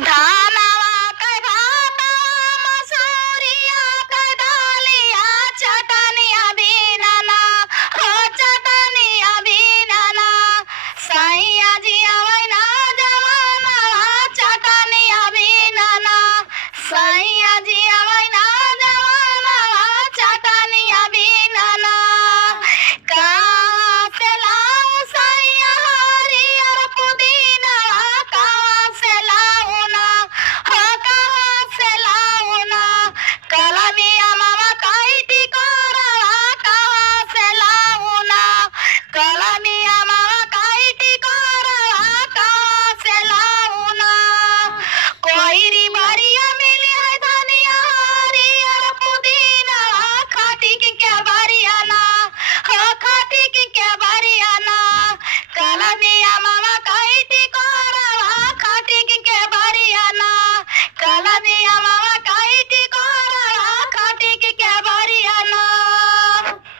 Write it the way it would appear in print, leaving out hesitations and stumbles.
धानावा कै भातावा मसूरिया कै दालिया चटनिया बिनाना हो चटनिया बिनाना सैया जिया वैना जवाना चटनिया बिनाना सैया